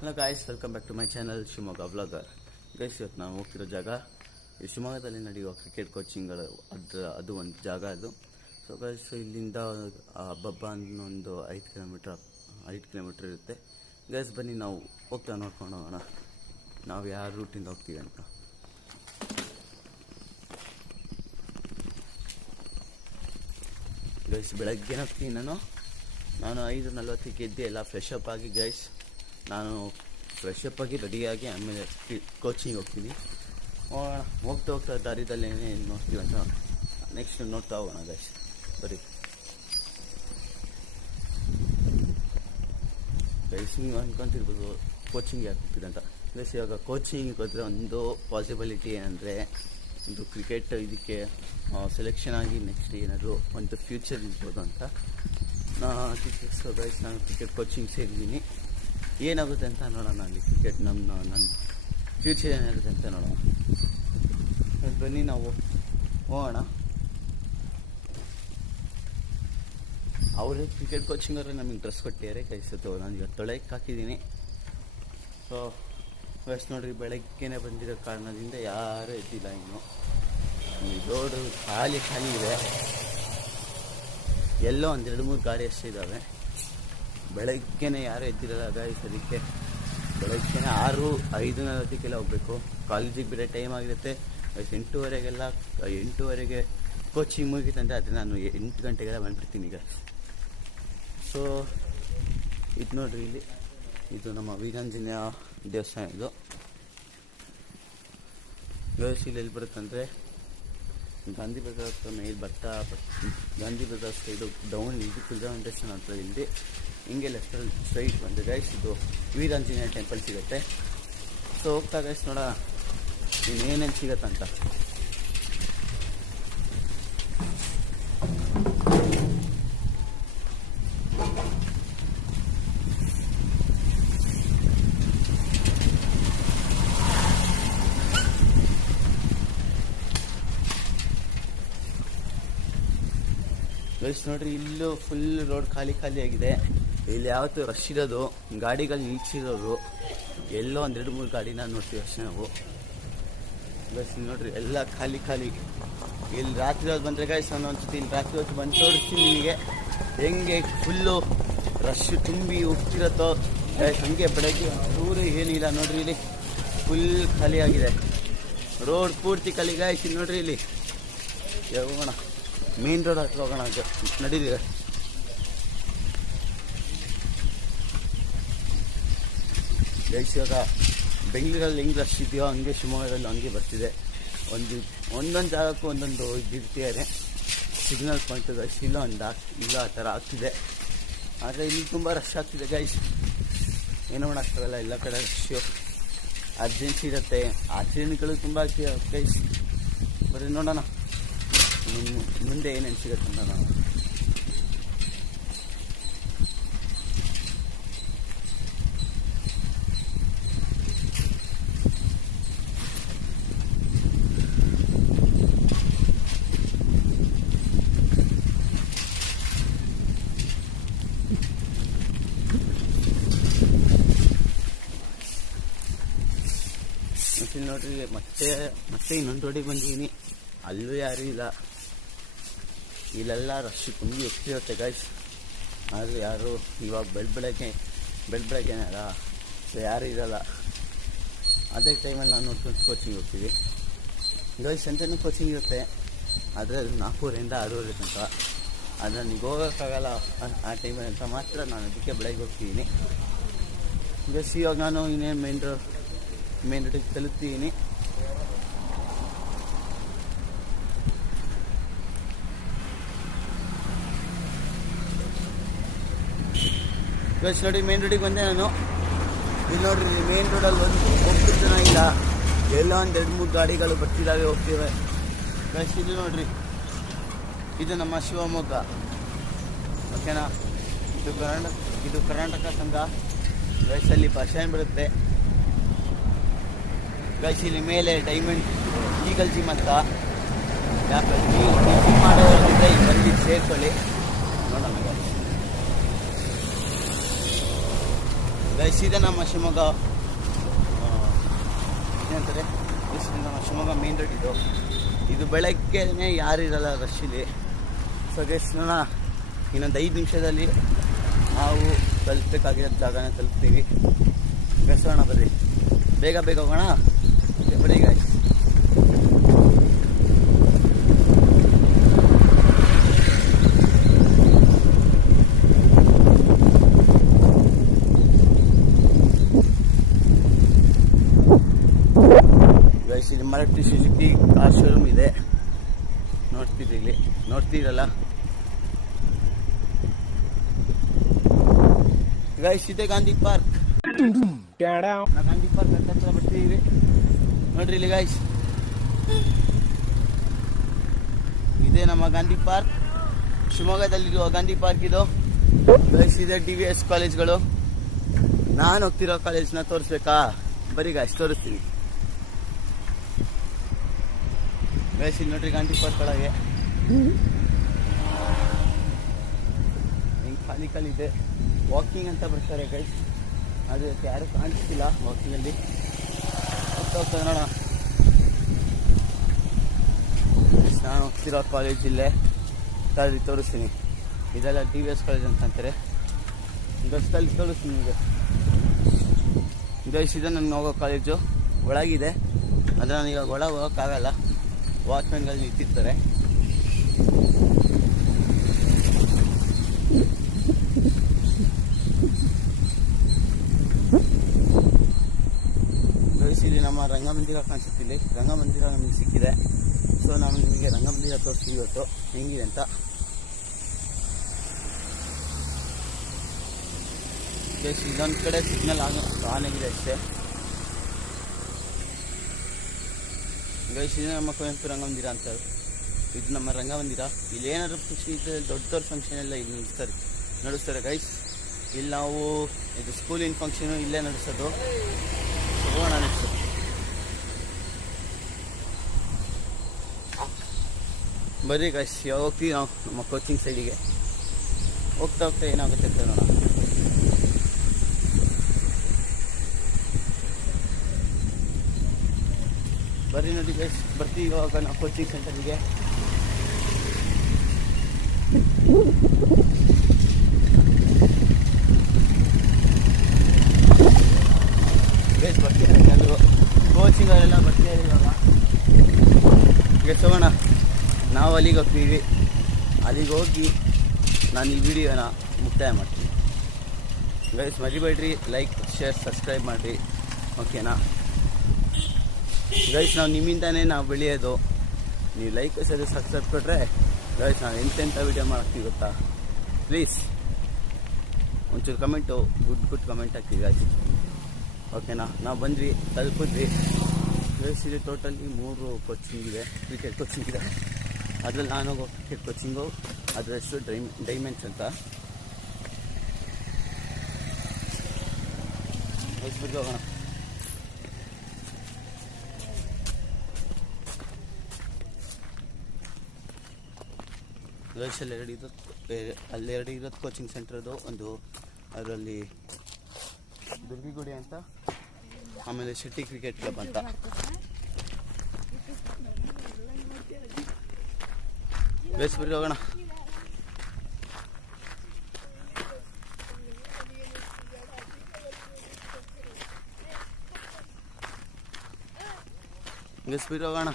Hello guys, welcome back to my channel Shivamogga vlogger. Guys, ಇವತ್ತು ನಾವು ಹೋಗ್ತಿರೋ ಜಾಗ ಈ ಶಿವಮೊಗ್ಗದಲ್ಲಿ ನಡೆಯುವ ಕ್ರಿಕೆಟ್ ಕೋಚಿಂಗ್ಗಳು ಅದು ಒಂದು ಜಾಗ ಅದು. ಸೊ ಗೈಸ್, ಇಲ್ಲಿಂದ ಹಬ್ಬ ಅನ್ನೊಂದು 5 ಕಿಲೋಮೀಟ್ರ್ ಇರುತ್ತೆ. ಗೈಸ್ ಬನ್ನಿ ನಾವು ಹೋಗ್ತಾ ನೋಡ್ಕೊಂಡು ಹೋಗೋಣ ನಾವು ಯಾವ ರೂಟಿಂದ ಹೋಗ್ತೀವಿ ಅಂತ. ಗೈಸ್, ಬೆಳಗ್ಗೆ ಹೋಗ್ತೀನಿ ನಾನು 5:40ಕ್ಕೆ ಎದ್ದು ಎಲ್ಲ ಫ್ರೆಶ್ ಅಪ್ ಆಗಿ ಗೈಸ್, ನಾನು ಫ್ರೆಶ್ ಅಪ್ ಆಗಿ ರೆಡಿಯಾಗಿ ಆಮೇಲೆ ಕೋಚಿಂಗ್ ಹೋಗ್ತೀನಿ. ಹೋಗ್ತಾ ದಾರಿದಲ್ಲಿ ಏನೇನು ನೋಡ್ತೀವಿ ಅಂತ ನೆಕ್ಸ್ಟ್ ನೋಡ್ತಾ ಹೋಗೋಣ ಗೈಸ್. ಬರೀ ಗೈಸ್, ನೀವು ಅಂದ್ಕೊತಿರ್ಬೋದು ಕೋಚಿಂಗ್ ಯಾಕೆ ಹೋಗ್ತಿದೆ ಅಂತ. ಗೈಸ್, ಇವಾಗ ಕೋಚಿಂಗ್ ಹೋದರೆ ಒಂದು ಪಾಸಿಬಿಲಿಟಿ ಏನಂದರೆ, ಇದು ಕ್ರಿಕೆಟ್ ಇದಕ್ಕೆ ಸೆಲೆಕ್ಷನ್ ಆಗಿ ನೆಕ್ಸ್ಟ್ ಏನಾದರೂ ಒಂದು ಫ್ಯೂಚರ್ ಇರ್ಬೋದು ಅಂತ. ಸೊ ಗೈಸ್, ನಾನು ಕ್ರಿಕೆಟ್ ಕೋಚಿಂಗ್ ಸೇರಿದ್ದೀನಿ. ಏನಾಗುತ್ತೆ ಅಂತ ನೋಡೋಣ. ಅಲ್ಲಿ ಕ್ರಿಕೆಟ್ ನನ್ನ ಫ್ಯೂಚರ್ ಏನಾಗುತ್ತೆ ಅಂತ ನೋಡೋಣ. ಬನ್ನಿ ನಾವು ಹೋಗೋಣ. ಅವರೇ ಕ್ರಿಕೆಟ್ ಕೋಚಿಂಗ್ ಅವರೇ ನಮಗೆ ಡ್ರೆಸ್ ಕೊಟ್ಟಿದ್ದಾರೆ. ಕೈಸತ್ತು ನಾನು ಇವತ್ತು ತೊಳೆಯಕ್ಕೆ ಹಾಕಿದ್ದೀನಿ. ಸೊ ಗೈಸ್ ನೋಡ್ರಿ, ಬೆಳಗ್ಗೆನೇ ಬಂದಿರೋ ಕಾರಣದಿಂದ ಯಾರೂ ಎದ್ದಿಲ್ಲ. ಇನ್ನು ಈ ರೋಡು ಖಾಲಿ ಇದೆ. ಎಲ್ಲೋ 1-2-3 ಗಾಡಿ ಅಷ್ಟೇ ಇದ್ದಾವೆ. ಬೆಳಗ್ಗೆನೇ ಯಾರೂ ಎದ್ದಿರಲ್ಲ ಗೈಸ್. ಅದಕ್ಕೆ ಬೆಳಗ್ಗೆನೇ 5:40 ಹೋಗಬೇಕು. ಕಾಲೇಜಿಗೆ ಬೇರೆ ಟೈಮ್ ಆಗಿರುತ್ತೆ. 8:30ಗೆ ಕೋಚಿಂಗ್ ಮುಗಿತಂದರೆ ಆದರೆ ನಾನು 8 ಗಂಟೆಗೆಲ್ಲ ಬಂದುಬಿಡ್ತೀನಿ ಈಗ. ಸೊ ಇದು ನೋಡ್ರಿ, ಇದು ನಮ್ಮ ವೀರಾಂಜನೇಯ ದೇವಸ್ಥಾನ. ಇದು ಗೈಸ್, ಇಲ್ಲಿ ಎಲ್ಲಿ ಬರುತ್ತಂದರೆ ಗಾಂಧಿ ಬಜಾರ್ ಮೇಲೆ ಗಾಂಧಿ ಬಜಾರ್ ಸೈಡು ಡೌನ್ ಇದು ಪ್ರೆಸೆಂಟೇಷನ್ ಅಂತ ಇಲ್ಲಿ ಹಿಂಗೆ ಲೆಫ್ಟಲ್ಲಿ ಸ್ಟ್ರೈಟ್ ಬಂದರೆ ಗೈಸ್ ಇದು ವೀರಾಂಜನೇಯ ಟೆಂಪಲ್ ಸಿಗುತ್ತೆ. ಸೊ ಹೋಗ್ತಾ ಗೈಸ್ ನೋಡ ಇನ್ನೇನೇನು ಸಿಗತ್ತಂತ. ಗೈಸ್ ನೋಡ್ರಿ, ಇಲ್ಲೂ ಫುಲ್ ರೋಡ್ ಖಾಲಿ ಆಗಿದೆ. ಇಲ್ಲಿ ಯಾವತ್ತೂ ರಶ್ ಇರೋದು, ಗಾಡಿಗಳು ನಿಲ್ಸಿರೋದು ಎಲ್ಲೋ 1-2-3 ಗಾಡಿನ ನೋಡ್ತೀವಿ ಅಷ್ಟೇ ನಾವು. ಗೈಸ್ ನೋಡ್ರಿ, ಎಲ್ಲ ಖಾಲಿ. ಇಲ್ಲಿ ರಾತ್ರಿ ಹೊತ್ತು ಬಂದರೆ ಗೈಸ್, ಒಂದೊಂದ್ಸತಿ ಇಲ್ಲಿ ರಾತ್ರಿ ಹೊತ್ತು ಬಂದು ತೋರಿಸ್ತೀನಿ ನಿಮಗೆ ಹೆಂಗೆ ಫುಲ್ಲು ರಶ್ ತುಂಬಿ ಹೋಗ್ತಿರತ್ತೋ. ಗೈಸ್ ಹಂಗೆ ಬೆಳಗ್ಗೆ ದೂರ ಏನಿಲ್ಲ ನೋಡ್ರಿ, ಇಲ್ಲಿ ಫುಲ್ ಖಾಲಿ ಆಗಿದೆ. ರೋಡ್ ಪೂರ್ತಿ ಖಾಲಿ ಗೈಸ್. ಇಲ್ಲಿ ನೋಡ್ರಿ, ಇಲ್ಲಿ ಹೋಗೋಣ, ಮೇನ್ ರೋಡ್ ಹತ್ರ ಹೋಗೋಣ ಅಂತ ನಡೀದಿದೆ. ಗೈಸ್, ಇವಾಗ ಬೆಂಗಳೂರಲ್ಲಿ ಹೆಂಗೆ ರಶ್ ಇದೆಯೋ ಹಂಗೆ ಶಿವಮೊಗ್ಗದಲ್ಲಿ ಹಂಗೆ ಬರ್ತಿದೆ. ಒಂದೊಂದು ಜಾಗಕ್ಕೂ ಒಂದೊಂದು ಇದಿರ್ತಿದ್ದಾರೆ ಸಿಗ್ನಲ್ ಪಾಯಿಂಟ್ ಗೈಸ್. ಇಲ್ಲ ಆ ಥರ ಆಗ್ತಿದೆ. ಆದರೆ ಇಲ್ಲಿ ತುಂಬ ರಶ್ ಆಗ್ತಿದೆ ಗೈಸ್. ಏನೋ ಮಾಡೋಕ್ಕಾಗಲ್ಲ, ಎಲ್ಲ ಕಡೆ ರಶ್ಶು ಅರ್ಜೆನ್ಸಿ ಇರುತ್ತೆ. ಆಚರಣೆಗಳು ತುಂಬ ಆಗ್ತಿದೆ ಗೈಸ್. ಬರೀ ನೋಡೋಣ ಮುಂದೆ ಏನೇನು ಸಿಗುತ್ತೆ ಅಂತ ನಾವು. ನೋಡ್ರಿ, ಮತ್ತೆ ಇನ್ನೊಂದು ರೋಡಿಗೆ ಬಂದಿದ್ದೀನಿ. ಅಲ್ಲೂ ಯಾರೂ ಇಲ್ಲ. ಇಲ್ಲೆಲ್ಲ ರಶ್ ತುಂಬಿ ಹೋಗ್ತಿರುತ್ತೆ ಗೈಸ್. ಆದರೆ ಯಾರು ಇವಾಗ ಬೆಳಗ್ಗೆನಲ್ಲ, ಸೊ ಯಾರೂ ಇರೋಲ್ಲ. ಅದೇ ಟೈಮಲ್ಲಿ ನಾನು ನೋಡ್ಕೊಂಡು ಕೋಚಿಂಗ್ ಹೋಗ್ತೀವಿ ಗೈಸ್. ಅಂತಲೂ ಕೋಚಿಂಗ್ ಇರುತ್ತೆ, ಆದರೆ ಅದು 4 ರಿಂದ 6 ತನಕ. ಆದರೆ ನನಗೆ ಹೋಗೋಕ್ಕಾಗಲ್ಲ ಆ ಟೈಮಲ್ಲಿ ಅಂತ ಮಾತ್ರ ನಾನು ಅದಕ್ಕೆ ಬೆಳಗ್ಗೆ ಹೋಗ್ತಿದ್ದೀನಿ ಗೈಸ್. ಇವಾಗ ನಾನು ಇನ್ನೇನು ಮೇನ್ ರೋಡಿಗೆ ತಲುಪ್ತಿದ್ದೀನಿ. ಗೈಸ್ ನೋಡಿ, ಮೇನ್ ರೋಡಿಗೆ ಬಂದೆ ನಾನು. ಇಲ್ಲಿ ನೋಡ್ರಿ, ಮೇನ್ ರೋಡಲ್ಲಿ ಹೋಗ್ತಿದ್ದು ಚೆನ್ನಾಗಿಲ್ಲ. ಎಲ್ಲ 1-2-3 ಗಾಡಿಗಳು ಬರ್ತಿದ್ದಾವೆ, ಹೋಗ್ತಿವೆ ಗೈಸ್. ಇಲ್ಲಿ ನೋಡ್ರಿ, ಇದು ನಮ್ಮ ಶಿವಮೊಗ್ಗ, ಓಕೆನಾ. ಇದು ಕರ್ನಾಟಕ ಸಂಘ ಗೈಸಲ್ಲಿ ಬಸ್ ಸ್ಟ್ಯಾಂಡ್ ಬರುತ್ತೆ ಗೈಸ್. ಇಲ್ಲಿ ಮೇಲೆ ಡೈಮಂಡ್ ಈಗಲ್ ಜಿಮ್ ಅಂತ. ಯಾಕೆ ನೀವು ಜಿಮ್ ಮಾಡೋದ್ರಿಂದ ಇಲ್ಲಿ ಬಂದು ಸೇರ್ಕೊಳ್ಳಿ ನೋಡೋಣ. ಗೈಸ್ ಇದೆ ನಮ್ಮ ಶಿವಮೊಗ್ಗ ಏನಂತಾರೆ ನಮ್ಮ ಶಿವಮೊಗ್ಗ ಮೇನ್ ರೋಡ್ ಇದು ಬೆಳಗ್ಗೆನೇ ಯಾರು ಇರಲ್ಲ ರಶ್ಶಿಲಿ. ಸೊ ಗೈಸ್ ನೋಡೋಣ, ಇನ್ನೊಂದು 5 ನಿಮಿಷದಲ್ಲಿ ನಾವು ತಲುಪಬೇಕಾಗಿರೋ ಜಾಗನ ತಲುಪ್ತೀವಿ. ಬೆಸೋಣ ಬರ್ರಿ, ಬೇಗ ಬೇಗ ಹೋಗೋಣ. ಬರೀ ಗೈಸ್ ಇಲ್ಲಿ ಮಾರುತಿ ಸುಜುಕಿ ಕಾರ್ ಶೋರೂಮ್ ಇದೆ, ನೋಡ್ತಿರಲ್ಲ ಗೈಸ್. ಇದೆ ಗಾಂಧಿ ಪಾರ್ಕ್. ಗಾಂಧಿ ಪಾರ್ಕ್ ಅಂತ ಬರ್ತೀವಿ ನೋಡ್ರಿ ಇಲ್ಲಿ ಗೈಸ್. ಇದೆ ನಮ್ಮ ಗಾಂಧಿ ಪಾರ್ಕ್, ಶಿವಮೊಗ್ಗದಲ್ಲಿರುವ ಗಾಂಧಿ ಪಾರ್ಕ್ ಇದು ಗೈಸ್. ಇದೆ DVS ಕಾಲೇಜ್ಗಳು. ನಾನು ಹೋಗ್ತಿರೋ ಕಾಲೇಜ್ನ ತೋರಿಸ್ಬೇಕಾ? ಬರೀ ಗೈಸ್ ತೋರಿಸ್ತೀನಿ ಗೈಸ್. ಇಲ್ಲಿ ನೋಡ್ರಿ ಗಾಂಧಿ ಪಾರ್ಕ್ ಒಳಗೆ ಹಿಂಗೆ ಖಾಲಿ ಇದೆ. ವಾಕಿಂಗ್ ಅಂತ ಬರ್ತಾರೆ ಗೈಸ್, ಅದು ಯಾರು ಕಾಣಿಸ್ತಿಲ್ಲ ವಾಕಿಂಗಲ್ಲಿ. ಹೋಗ್ತಾ ನೋಡೋಣ. ನಾನು ಹೋಗ್ತಿರೋ ಕಾಲೇಜ್ ಇಲ್ಲೇ ತೋರಿಸ್ತೀನಿ. ಇದೆಲ್ಲ DVS ಕಾಲೇಜ್ ಅಂತ ಅಂತಾರೆ. ಬಸ್ಸಲ್ಲಿ ತೋರಿಸ್ತೀನಿ ಈಗ ಗೈಸ್. ಇದೆ ನನಗೆ ಹೋಗೋ ಕಾಲೇಜು ಒಳಗಿದೆ, ಆದರೆ ನಾನು ಇವಾಗ ಒಳಗೆ ಹೋಗೋಕ್ಕಾಗಲ್ಲ, ವಾಚ್ಮ್ಯಾನ್ಗಳು ನಿಂತಿರ್ತಾರೆ. ಇಲ್ಲಿ ನಮ್ಮ ರಂಗಮಂದಿರ ಕಾಣಿಸುತ್ತಿಲ್ಲ. ರಂಗಮಂದಿರ ನಮಗೆ ಸಿಕ್ಕಿದೆ. ಸೊ ನಾವು ನಿಮಗೆ ರಂಗಮಂದಿರ ತೋರಿಸ್ತೀವಿ ಇವತ್ತು ಹೆಂಗಿದೆ ಅಂತ. ಗೈಸ್ ಇದೊಂದು ಕಡೆ ಸಿಗ್ನಲ್ ಆನ್ ಆಗಿದೆ ಅಷ್ಟೇ ಗೈಸ್. ಇದು ನಮ್ಮ ಕುವೆಂಪು ರಂಗಮಂದಿರ ಅಂತ, ಇದು ನಮ್ಮ ರಂಗಮಂದಿರ. ಇಲ್ಲಿ ಏನಾದ್ರು ಖುಷಿ ಇದ್ದರೆ ದೊಡ್ಡ ಫಂಕ್ಷನ್ ಎಲ್ಲ ಇಲ್ಲಿ ನಡೆಸ್ತಾರೆ ಗೈಸ್. ಇಲ್ಲಿ ನಾವು ಇದು ಸ್ಕೂಲಿನ ಫಂಕ್ಷನು ಇಲ್ಲೇ ನಡೆಸೋದು. ಹೋಗೋಣ ನೆಕ್ಸ್ಟ್. ಬರೀ ಗೈಸ್ ಯಾವಾಗ ಹೋಗ್ತೀವಿ ನಾವು ನಮ್ಮ ಕೋಚಿಂಗ್ ಸೈಡಿಗೆ. ಹೋಗ್ತಾ ಏನಾಗುತ್ತೆ ಅಂತ ನೋಡೋಣ. ಬರ್ರಿ ನೋಡಿ ಗೈಸ್, ಬರ್ತೀವಿ ಇವಾಗ ನಾವು ಕೋಚಿಂಗ್ ಸೆಂಟರ್ಗೆ. ಗೈಸ್ ಬರ್ತೀನಿ ಎಲ್ಲರೂ ಕೋಚಿಂಗ್ ಅವರೆಲ್ಲ ಬರ್ತೀವಿ ಇವಾಗ. ಗೈಸ್ ಹೋಗೋಣ, ನಾವು ಅಲ್ಲಿಗೆ ಹೋಗ್ತೀವಿ. ಅಲ್ಲಿಗೆ ಹೋಗಿ ನಾನು ಈ ವಿಡಿಯೋನ ಮುಕ್ತಾಯ ಮಾಡ್ತೀನಿ ಗೈಸ್. ಮರಿಬೇಡ್ರಿ, ಲೈಕ್ ಶೇರ್ ಸಬ್ಸ್ಕ್ರೈಬ್ ಮಾಡಿರಿ, ಓಕೆನಾ ಗೈಸ್. ನಾವು ನಿಮ್ಮಿಂದನೇ ನಾವು ಬೆಳೆಯೋದು. ನೀವು ಲೈಕ್ ಸರಿ ಸಬ್ಸ್ಕ್ರೈಬ್ ಕೊಟ್ಟರೆ ಗೈಸ್ ನಾವು ಎಂತೆಂಥ ವೀಡಿಯೋ ಮಾಡ್ತೀವಿ ಗೊತ್ತಾ. ಪ್ಲೀಸ್ ಒಂಚೂರು ಕಮೆಂಟು, ಗುಡ್ ಕಮೆಂಟ್ ಹಾಕ್ತೀವಿ ಗೈಸ್, ಓಕೆನಾ. ನಾವು ಬಂದ್ವಿ, ತಲುಪಿದ್ವಿ ಗೈಸ್. ಇದು ಟೋಟಲಿ 3 ಕೋಚಿಂಗ್ ಇದೆ, ಕ್ರಿಕೆಟ್ ಕೋಚಿಂಗ್ ಇದೆ. ಅದ್ರಲ್ಲಿ ನಾನು ಹೋಗೋ ಕ್ರಿಕೆಟ್ ಕೋಚಿಂಗು, ಅದರ ಹೆಸರು ಡೈಮಂಡ್ಸ್ ಅಂತ. ಗೈಸ್ ಹೋಗೋಣ. ಗೈಸ್ ಅಲ್ಲೆರಡು ಇರೋದು ಕೋಚಿಂಗ್ ಸೆಂಟ್ರದು. ಒಂದು ಅದರಲ್ಲಿ ದುರ್ಗಿಗುಡಿ ಅಂತ, ಆಮೇಲೆ ಶೆಟ್ಟಿ ಕ್ರಿಕೆಟ್ ಕ್ಲಬ್ ಅಂತ. ಗೈಸ್ ಬರ್ರಿ ಹೋಗೋಣ. ಗೈಸ್ ಬರ್ರಿ ಹೋಗೋಣ.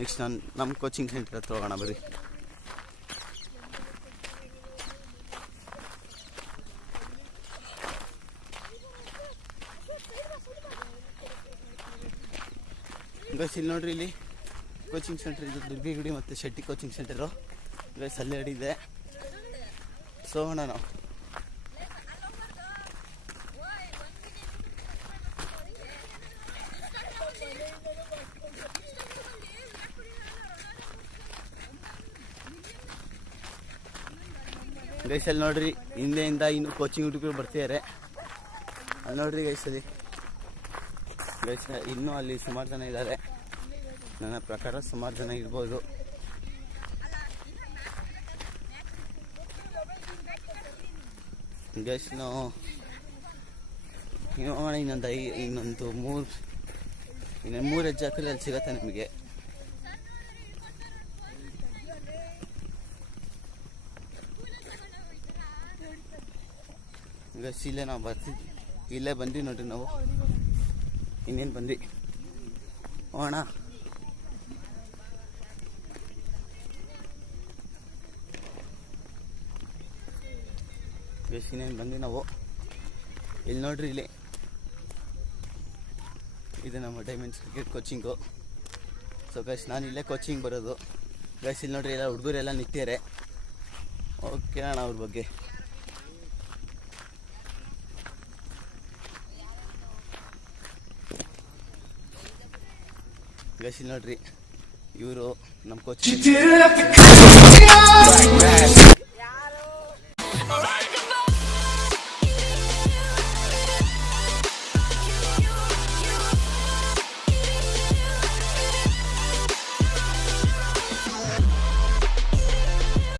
ನೆಕ್ಸ್ಟ್ ನಮ್ಮ ಕೋಚಿಂಗ್ ಸೆಂಟರ್ ಹತ್ರ ಹೋಗೋಣ ಬರ್ರಿ. ಗೈಸ್ ಇಲ್ಲಿ ನೋಡ್ರಿ, ಇಲ್ಲಿ ಕೋಚಿಂಗ್ ಸೆಂಟರ್ ಇದು ದುರ್ಗಿಗುಡಿ ಮತ್ತು ಶೆಟ್ಟಿ ಕೋಚಿಂಗ್ ಸೆಂಟರು ಗೈಸ್ ಅಲ್ಲೇ ಇದೆ. ಸೊ ಹೋಗೋಣ ನಾವು. ಗೈಸ್ ಅಲ್ಲಿ ನೋಡ್ರಿ, ಹಿಂದೆಯಿಂದ ಇನ್ನು ಕೋಚಿಂಗ್ ಹುಡುಗರು ಬರ್ತಿದ್ದಾರೆ. ಅಲ್ಲಿ ನೋಡ್ರಿ ಗೈಸ್, ಅಲ್ಲಿ ಗೈಸ್ ಇನ್ನೂ ಅಲ್ಲಿ ಸುಮಾರು ಜನ ಇದ್ದಾರೆ. ನನ್ನ ಪ್ರಕಾರ ಸುಮಾರು ಜನ ಇರ್ಬೋದು. ಗೈಸ್ ನಾವು ನೋಡೋಣ ಇನ್ನೊಂದು ಮೂರು ಹೆಜ್ಜೆ ಹಾಕಿದ್ರೆ ಅಲ್ಲಿ ಸಿಗತ್ತೆ ನಿಮಗೆ. ಈಗ ಇಲ್ಲೇ ನಾವು ಬರ್ತಿದ್ವಿ, ಇಲ್ಲೇ ಬಂದ್ವಿ ನೋಡ್ರಿ ನಾವು. ಇನ್ನೇನು ಬಂದ್ವಿ ಹೋಗೋಣ. ಇನ್ನೇನು ಬಂದ್ವಿ ನಾವು. ಇಲ್ಲಿ ನೋಡ್ರಿ, ಇಲ್ಲಿ ಇದು ನಮ್ಮ diamonds cricket coaching. So guys ನಾನು ಇಲ್ಲೇ ಕೋಚಿಂಗ್ ಬರೋದು. ಗೈಸ್ ಇಲ್ಲಿ ನೋಡ್ರಿ, ಎಲ್ಲ ಹುಡುಗರೆಲ್ಲ ನಿಂತಿದ್ದಾರೆ. ಓಕೆ ಅಣ್ಣ, ಅವ್ರ ಬಗ್ಗೆ ಗೈಸ್ ಇಲ್ಲಿ ನೋಡ್ರಿ, ಇವರು ನಮ್ಮ ಕೋಚಿಂಗ್